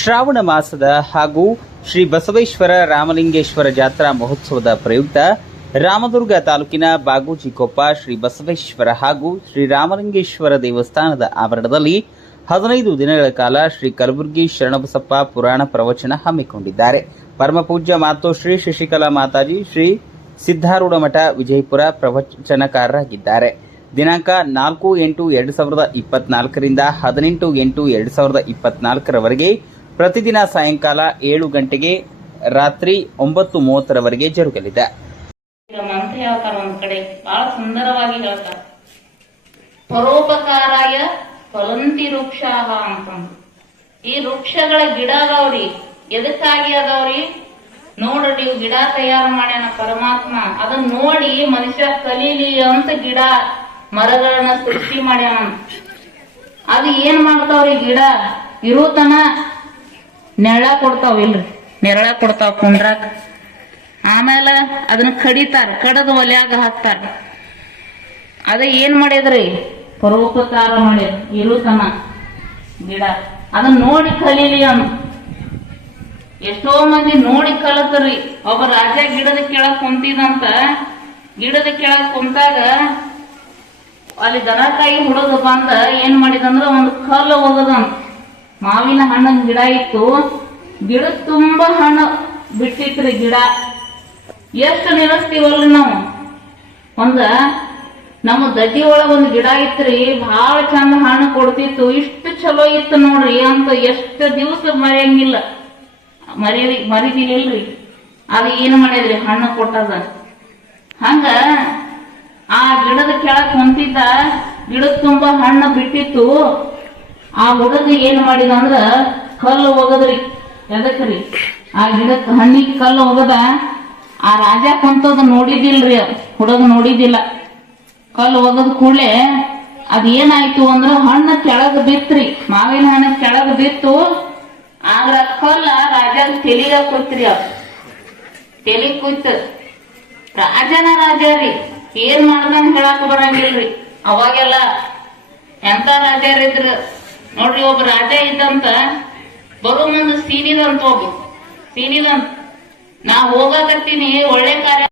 ಶ್ರಾವಣ ಮಾಸದ ಹಾಗೂ ಶ್ರೀ ಬಸವೇಶ್ವರ ರಾಮಲಿಂಗೇಶ್ವರ ಜಾತ್ರಾ ಮಹೋತ್ಸವದ ಪ್ರಯುಕ್ತ ರಾಮದುರ್ಗ ತಾಲೂಕಿನ ಬಾಗೂಜಿಕೊಪ್ಪ ಶ್ರೀ ಬಸವೇಶ್ವರ ಹಾಗೂ ಶ್ರೀ ರಾಮಲಿಂಗೇಶ್ವರ ದೇವಸ್ಥಾನದ ಆವರಣದಲ್ಲಿ ಹದಿನೈದು ದಿನಗಳ ಕಾಲ ಶ್ರೀ ಕಲಬುರ್ಗಿ ಶರಣಬಸಪ್ಪ ಪುರಾಣ ಪ್ರವಚನ ಹಮ್ಮಿಕೊಂಡಿದ್ದಾರೆ. ಪರಮಪೂಜ್ಯ ಮಾತೋ ಶ್ರೀ ಶಶಿಕಲಾ ಮಾತಾಜಿ, ಶ್ರೀ ಸಿದ್ಧಾರೂಢ ಮಠ ವಿಜಯಪುರ ಪ್ರವಚನಕಾರರಾಗಿದ್ದಾರೆ. ದಿನಾಂಕ ನಾಲ್ಕು ಎಂಟು ಎರಡು ಸಾವಿರದ ಇಪ್ಪತ್ನಾಲ್ಕರಿಂದ ಹದಿನೆಂಟು ಎಂಟು ಎರಡು ಸಾವಿರದ ಇಪ್ಪತ್ನಾಲ್ಕರವರೆಗೆ ಪ್ರತಿದಿನ ಸಾಯಂಕಾಲ ಏಳು ಗಂಟೆಗೆ ರಾತ್ರಿ ಒಂಬತ್ತು ಮೂವತ್ತರವರೆಗೆ ಜರುಗಲಿದೆ. ಮಂತ್ರ ಬಹಳ ಸುಂದರವಾಗಿ ಹೇಳ್ತಾರ. ಪರೋಪಕಾರಾಯ ಫಲಂತಿ ವೃಕ್ಷ ಅಂತಂದು ಈ ವೃಕ್ಷಗಳ ಗಿಡ ಅದಾವ್ರಿ, ಎದಕ್ಕಾಗಿ ಅದಾವ್ರಿ? ನೋಡ್ರಿ ಗಿಡ ತಯಾರು ಮಾಡ್ಯಾನ ಪರಮಾತ್ಮ ಅದನ್ನ ನೋಡಿ ಮನುಷ್ಯ ಕಲೀಲಿ ಅಂತ ಗಿಡ ಮರಗಳನ್ನ ಸೃಷ್ಟಿ ಮಾಡ್ಯಾನ. ಅದು ಏನ್ ಮಾಡ್ತಾವ್ರಿ ಗಿಡ? ಇರುತನ ನೆರಳ ಕೊಡ್ತಾವ ಇಲ್ರಿ. ನೆರಳ ಕೊಡ್ತಾವ ಕುಂಡ್ರಾಕ. ಆಮೇಲೆ ಅದನ್ನ ಕಡಿತಾರ ಕಡದ ಒಲ್ಯಾಗ ಹಾಕ್ತಾರ. ಅದ ಏನ್ ಮಾಡಿದ್ರಿ? ಪರೋಪಕಾರ ಮಾಡ್ಯಾರ ಇರುತನ ಗಿಡ. ಅದನ್ನ ನೋಡಿ ಕಲೀಲಿ ಅವನು. ಎಷ್ಟೋ ಮಂದಿ ನೋಡಿ ಕಲತ್ರಿ. ಒಬ್ಬ ರಾಜ ಗಿಡದ ಕೆಳಗ್ ಕುಂತಿದಂತ ಗಿಡದ ಕೆಳಗ್ ಕುಂತಾಗ ಅಲ್ಲಿ ದನಕಾಯಿ ಹುಡುಗ ಬಂದ ಏನ್ ಮಾಡಿದಂದ್ರ ಒಂದು ಕಲ್ಲು ಒಗದಂತ. ಮಾವಿನ ಹಣ್ಣಿನ ಗಿಡ ಇತ್ತು. ಗಿಡ ತುಂಬಾ ಹಣ್ಣು ಬಿಟ್ಟಿತ್ರಿ ಗಿಡ. ಎಷ್ಟು ನಿರಸ್ತೀವಲ್ರಿ ನಾವು? ಒಂದ, ನಮ್ಮ ದಡ್ಡಿ ಒಳಗ ಒಂದು ಗಿಡ ಇತ್ರಿ ಬಹಳ ಚಂದ ಹಣ್ಣು ಕೊಡ್ತಿತ್ತು. ಇಷ್ಟು ಚಲೋ ಇತ್ತು ನೋಡ್ರಿ, ಅಂತ ಎಷ್ಟು ದಿವಸ ಮರೆಯಂಗಿಲ್ಲ. ಮರಿ ಮರಿದಿಲ್ರಿ ಅದು ಏನು ಮಾಡಿದ್ರಿ ಹಣ್ಣು ಕೊಟ್ಟದ? ಹಂಗ, ಆ ಗಿಡದ ಕೆಳಗ್ ಹೊಂತಿದ್ದ ಗಿಡದ ತುಂಬಾ ಹಣ್ಣು ಬಿಟ್ಟಿತ್ತು. ಆ ಹುಡುಗ ಏನ್ ಮಾಡಿದ ಅಂದ್ರ ಕಲ್ಲು ಒಗದ್ರಿ. ಎದಕ್ರಿ? ಆ ಗಿಡಕ್ ಹಣ್ಣಿಗೆ ಕಲ್ಲು ಒಗದ. ಆ ರಾಜ ಕುಂತದ ನೋಡಿದಿಲ್ರಿ ಹುಡುಗ ನೋಡಿದಿಲ್ಲ ಕಲ್ಲು ಒಗದ ಕೂಡಲೇ ಅದ್ ಏನಾಯ್ತು ಅಂದ್ರ ಹಣ್ಣು ಕೆಳಗ ಬಿತ್ರಿ. ಮಾವಿನ ಹಣ್ಣು ಕೆಳಗ ಬಿತ್ತು. ಆದ್ರ ಕಲ್ಲ ರಾಜನ ತೆಲಿಗ ಕೂತ್ರಿ ಅವ್. ತೆಲಿ ಕೂತ್. ರಾಜನ ರಾಜ ರೀ. ಏನ್ ಮಾಡ್ದಂಗ ಹೇಳಕ್ ಬರಂಗಿಲ್ರಿ. ಅವಾಗೆಲ್ಲ ಎಂತ ರಾಜರಿದ್ರ? ನೋಡ್ರಿ ಒಬ್ಬ ರಾಜ ಇದ್ದಂತ ಬರೋ ಮುಂದೆ ಸೀನಿದಂತ ಒಬ್ಬ ಸೀನಿದಂತ ನಾ ಹೋಗಕತ್ತೀನಿ ಒಳ್ಳೆ ಕಾರ್ಯ